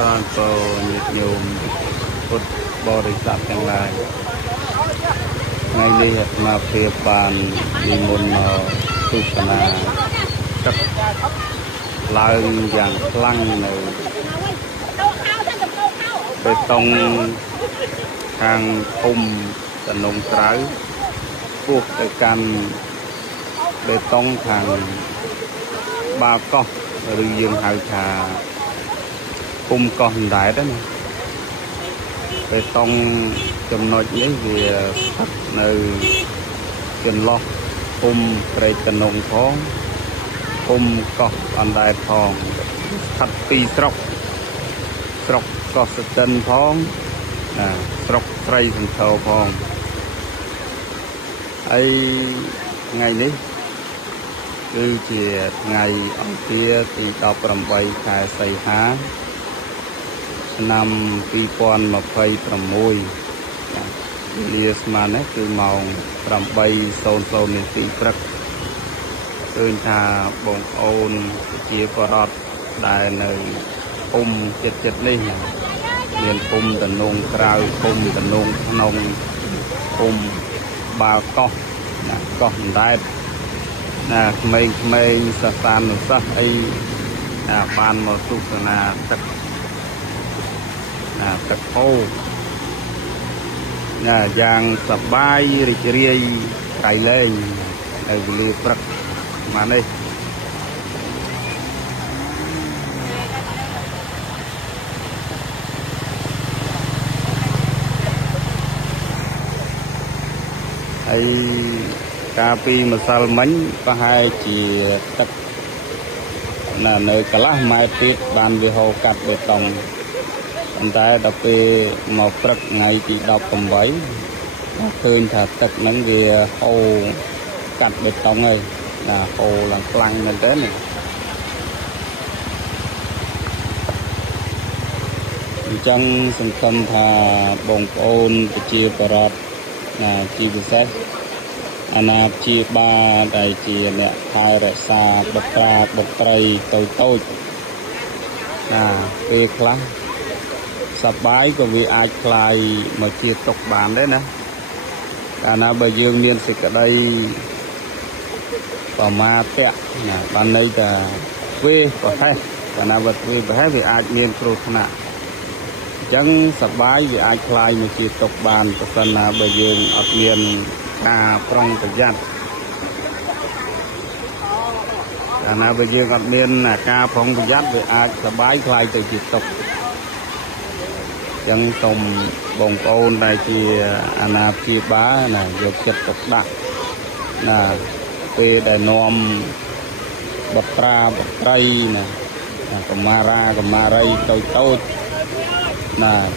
បានក៏ញាតិញោមពុទ្ធបរិស័ទទាំងឡាយថ្ងៃនេះអាត្មាភាពបាននិមន្តមកទស្សនាទឹកឡើងយ៉ាងខ្លាំងនៅបេតុងខាងភូមិតំណងក្រៅពោះទៅកាន់បេតុងខាងបាកោះឬយើងហៅថាភូមិកោះអណ្ដែតណាបេតុងចំណុចនេះវាស្ថិតនៅចន្លោះភូមិព្រែកតំណងផងភូមិកោះអណ្ដែតផងស្ថិតពីរស្រុកកោះស្ទឹងផងស្រុកស្រីសន្ធរផងហើយថ្ងៃនេះគឺជាថ្ងៃអង្គារទី18ខែសីហាឆ្នាំ2026វេលាស្មើនេះគឺម៉ោង 8:00 នាទីព្រឹកឃើញថាបងប្អូនជាបរិបទដែលនៅភូមិចិត្តនេះមានភូមិតំណងក្រៅភូមិតំណងក្នុងភូមិបាល់កោះកោះអណ្ដែតក្មេងៗសិស្សានុសិស្សអីបានមកទស្សនាទឹកហូរយ៉ាងសប្បាយរីករាយក្រៃលែងនៅវេលាព្រឹកមកនេះហើយកាលពីម្សិលមិញប្រហែលជាទឹកនៅកន្លះម៉ែត្រទៀតបានវាហូរកាត់បេតុងប៉ុន្តែដល់ពេលមកព្រឹកថ្ងៃទី18ឃើញថាទឹកហ្នឹងវាហូរកាត់បេតុងហើយហូរឡើងខ្លាំងមែនទែនអញ្ចឹងសង្ឃឹមថាបងប្អូនប្រជាពលរដ្ឋជាពិសេសអាណាព្យាបាលដែលជាអ្នកថែរក្សាបុត្រាបុត្រីតូចពេលខ្លះសប្បាយក៏វាអាចคลายមកជាទុកបានដែរណាកាលណាបើយើងមានសេចក្តីប្រមាទបានន័យថាទ្វេប្រហែសកាលណាបើទ្វេប្រហែសវាអាចមានគ្រោះថ្នាក់អញ្ចឹងសប្បាយវាអាចคลายមកជាទុកបានប្រសិនណាបើយើងអត់មានការប្រុងប្រយ័ត្នកាលណាបើយើងអត់មានការប្រុងប្រយ័ត្នវាអាចសប្បាយคลายទៅជាទុកចឹងសូមបងប្អូនដែលជាអាណាព្យាបាលយកចិត្តទុកដាក់ពេលដែលនាំបុត្រាបុត្រីកុមារាកុមារីតូច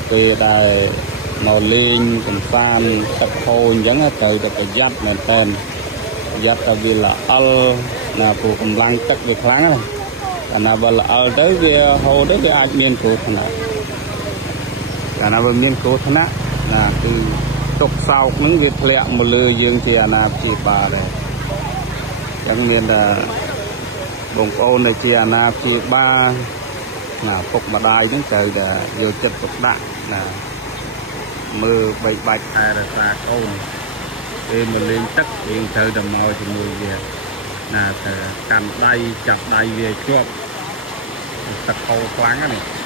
ពេលដែលមកលេងកំសាន្តទឹកហូរអញ្ចឹងត្រូវតែប្រយ័ត្នមែនតើប្រយ័ត្នថាវាល្អិលព្រោះកម្លាំងទឹកវាខ្លាំងណាកាលណាបើល្អិលទៅវាហូរទៅវាអាចមានគ្រោះថ្នាក់កាលណាបើមានគ្រោះថ្នាក់គឺទុកសោកនឹងវាធ្លាក់មកលើយើងជាអាណាព្យាបាលដែរអញ្ចឹងមានតែបងប្អូនដែលជាអាណាព្យាបាលពុកម្ដាយហ្នឹងត្រូវតែយកចិត្តទុកដាក់មើលបីបាច់ថែរក្សាកូនពេលមកលេងទឹកយើងត្រូវតែមកជាមួយវាទៅកាន់ដៃចាប់ដៃវាជាប់ទឹកហូរខ្លាំងណា